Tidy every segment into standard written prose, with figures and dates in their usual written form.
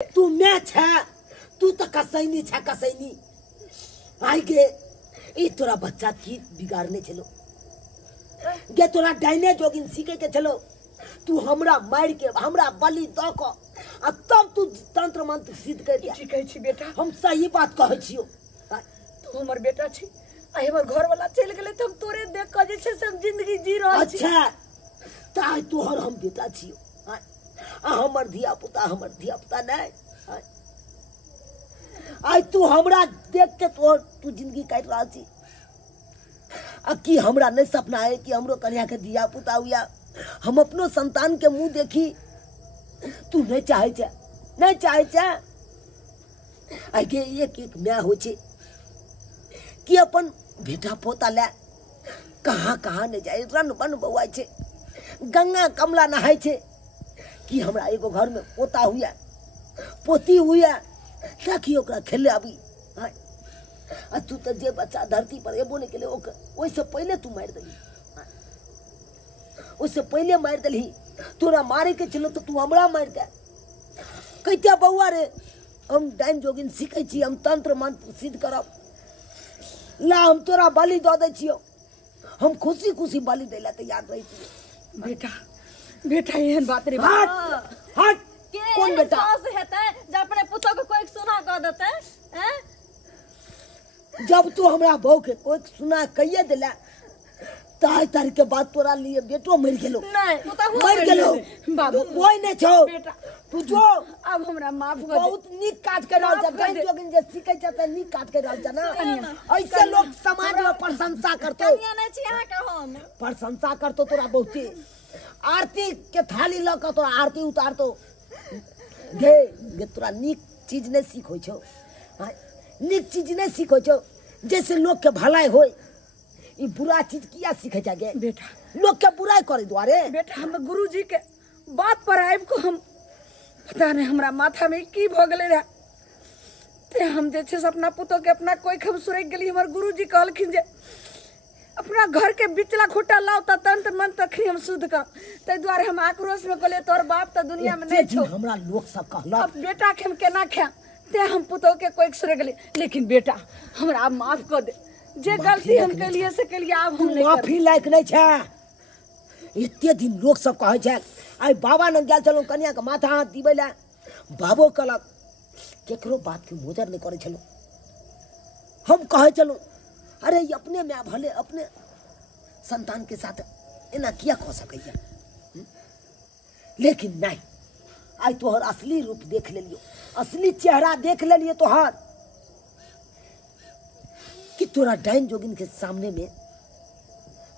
तू मैं छे, तू तो कसैनी छे कसैनी। आई गे ई तोरा बच्चा की बिगाड़ने चलो गे, तोरा डाइने जोगिन सीखे के चलो। तू हमरा मार के हमरा बलि द क आ तब तू तंत्र मंत्र सिद्ध कर दिया। ठीक है छी बेटा, हम सही बात कहै छियो। तू हमर बेटा छी, आ हमर घर वाला चल गेले त हम तोरे देख के जे छै सब जिंदगी जी रहल छी। अच्छा ताई तोहर हम बेटा छियो, आ हमर धिया पुता नहीं। आई तू हमरा देख के तू जिंदगी काट रहा छी। आ की हमरा नहीं सपना है कि हमरो कन्या के धिया पुता हुआ, हम अपनो संतान के मुंह देखी। तू नहीं चाहे छे, नहीं चाहे छे। आगे एक एक मैं हो छे कि अपन बेटा पोता ले कहाँ कहाँ नहीं जाए, रन बन बउआई छे, गंगा कमला नहाय छे। कि हमरा एगो घर में पोता हुआ पोती हुआ ताकि ओकरा खेले अभी। आ तू तो जे बच्चा धरती पर एबो नहीं के लिए ओइसे पहले तू मार दली, उससे पहले मार दली। तोरा मारे के चलो तो तू हमरा मार दे। कहते बउआ रे हम डाइन जोगिन सीखे छी, हम तंत्र मंत्र सिद्ध करब, ला हम तोरा बलि दे दै छियो। हम खुशी खुशी बलि दै ला तैयार रही छी। बेटा बेटा एहन बात रे। हट हट, कौन बेटा सास हेतै जे अपने पुतो के कोई सुना क देतै? हैं? जब तू हमरा बहू के कोई सुना कहिए दिला ताई तारीख के बाद तोरा लिए बेटो मर गेलो। नहीं पुतो मर गेलो बाबू, कोई नहीं छो बेटा तू जो अब हमरा माफ कर दे। बहुत नीक काज कर रहल छ, डाइन जोगिन जे सीखे छ त नीक काज कर रहल छ ना। ऐसे लोग समाज में प्रशंसा करतो, कन्या नहीं छी अहाँ के हम। प्रशंसा करतो तोरा बहुते। आरती के थाली ल के तोरा आरती उतारतो गे तोरा नीक चीज नहीं सीख होइ छो, नीक चीज नहीं सीख होइ छो। जैसे लोग के भलाई होय, ई बुरा चीज किया सीखे जागे बेटा? लोग के बुराई करे द्वारे। बेटा हम गुरुजी के बात पर आबि को हम पता नहीं हमरा माथा में की भ गेले रे, ते हम जे छै से अपना पुतो के अपना कोई खम सुरक गेली। हमर गुरुजी कहलखिन जे अपना घर के बिचला खूटा लाओ त तंत्र मंत्र तखनी हम शुद्ध कर। तै द्वारे हम आक्रोश में कहले तोर बाप त दुनिया में नहीं छौ। हमरा लोग सब कहलक अब बेटा के हम केना खा, ते हम पुतो के कोई सुरक गेली। लेकिन बेटा हमरा आप माफ कर दे, जे गलती हम केलिए से केलिए, अब हम नहीं करब। माफी लायक नहीं छे। इतने दिन लोग सब कहे छे आई बाबा न गेल चलो कन्या के माथा हाथ दिबे ला, बाबो कहलक केकरो बात के मोजर नहीं करे छलो। हम कहे चलो अरे अपने में भले अपने संतान के साथ एना किया कह सकैया, लेकिन नहीं। आई तोहर असली रूप देख ले लियो, असली चेहरा देख ले लियो तोहर, कि तोरा डाइन जोगिन के सामने में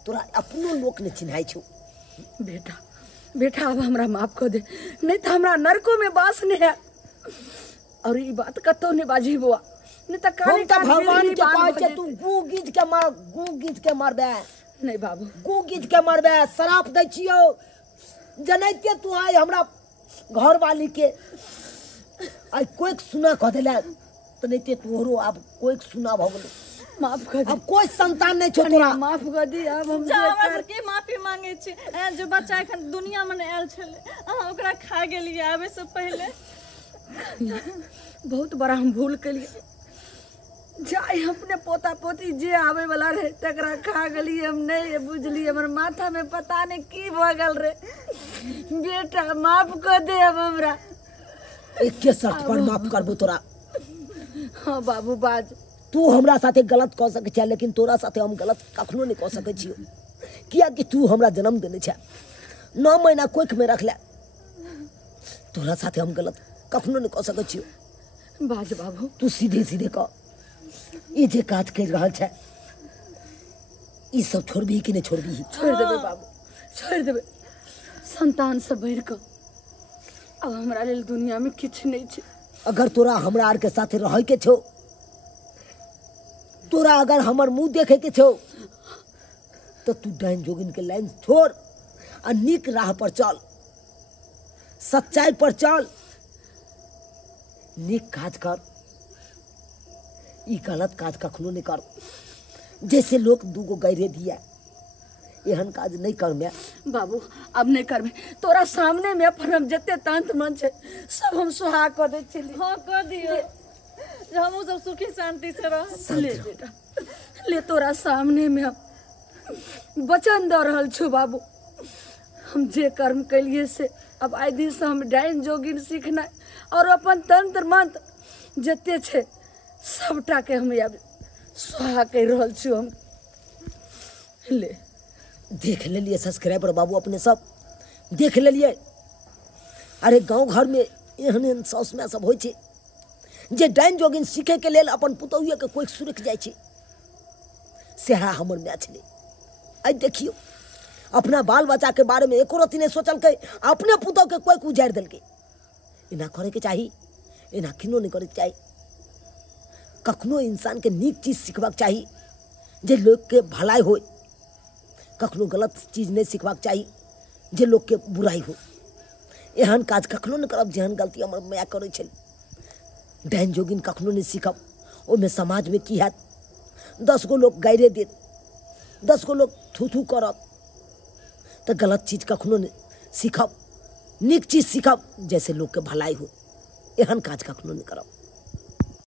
तोरा अपनो लोक ने चिन्हाई छो। बेटा बेटा अब हमरा माफ कर दे, नहीं तो हमरा नरकों में बास नहीं है। और ये बात कतो नहीं बाजी बुआ, नहीं तो हम तो भगवान के कहे छे तू गू गीज के मारबे। नहीं बाबू गू गीज के मारबे, शराप दै छियो। जनैते तू आई हमरा घर वाली के आई कोई सुना कह देला तो नहीं ते तोहरो अब कोई सुना भ गेलो। माफ कर दे, अब कोई संतान नहीं छो तोरा। माफ कर दी। अब हम हमरा के माफी मांगे छी। जो बच्चा एखन दुनिया में आयल छले अहाँ ओकरा खा गेलिए आबे से पहले। बहुत बड़ा हम भूल केलिए। जाय अपने पोता पोती जे आवे वाला रहे तकरा खा गली, हम नहीं बुझली। हमर माथा में पता नहीं की भ गेल रे। बेटा माफ कर दे अब हमरा। एक के शर्त पर माफ करबो तोरा। हाँ बाबू बाज, तू हमरा साथे गलत कह सके छे, लेकिन तोरा साथे हम गलत कखनो नहीं कह सके छियो। किया कि तू हमरा जन्म देने छे, 9 महीना कोख में रख ले। तोरा साथे हम गलत कखनो नहीं कह सके छियो। बाज बाबू तू सीधे सीधे कह ई जे काज कर रहल छे ई सब छोड़बी कि नहीं छोड़बी? छोड़ देबे बाबू, छोड़ देबे। संतान से बढ़ के अब हमरा लेल दुनिया में किछ नहीं छे। अगर तोरा हमरा आर के साथे रहे के छो, तोरा अगर हमर मुंह देखे के छो, तो तू डाइन जोगिन के लाइन छोड़ आ नीक राह पर चल, सच्चाई पर चल, नीक काज कर। ई गलत काज कखनो नहीं कर। जैसे लोग दूगो गैरे दिया एहन काज नहीं करमे। बाबू अब नहीं करबे, तोरा सामने में अपन हम जते तंत्र मन छे सब हम सुहा कर दे चली। हाँ कर दियो, जो हम सब सुखी शांति से रह। ले बेटा, ले तोरा सामने में हम वचन दे रहल छु बाबू, हम जे कर्म कलिए से अब आइ दिन से हम डाइन जोगिन सीखना और अपन तंत्र मंत्र जते छे सबटा के हम अब सुहा कर रहल छु। हम ले देख लेलिए सब्सक्राइबर बाबू, अपने सब देख लेलिए। अरे गांव घर में एहन एहन साउस में सब होइ छै जे डाइन जोगिन सीखे के लेल अपन पुतौहिया के कोई सुरख जाइ छै। सेहा हमर मैया छलै। आई देखियो अपना बाल बच्चा के बारे में एको रत्ती नहीं सोचलकै, अपने पुतौ के कोई उजारि देलकै। एना करे के चाही, एना किनो नहीं करे के चाही। कखनो इंसान के नीक चीज सीखबाक चाही जे लोग के भलाई होय, कखनो गलत चीज नहीं सीखबाक चाही जे लोग के बुराई हो। एहन काज कखनो नहीं करब जेहन गलती हमर माय करै छल। डाइन जोगिन कखनो नहीं सीखब, ओहिमे समाज में की हैत, 10 गो लोग गाइरे देत, 10 गो लोग थू थू करत, तो गलत चीज कखनो नहीं सीखब, नीक चीज सीखब जैसे लोग के भलाई हो। एहन काज कखनो नहीं करब।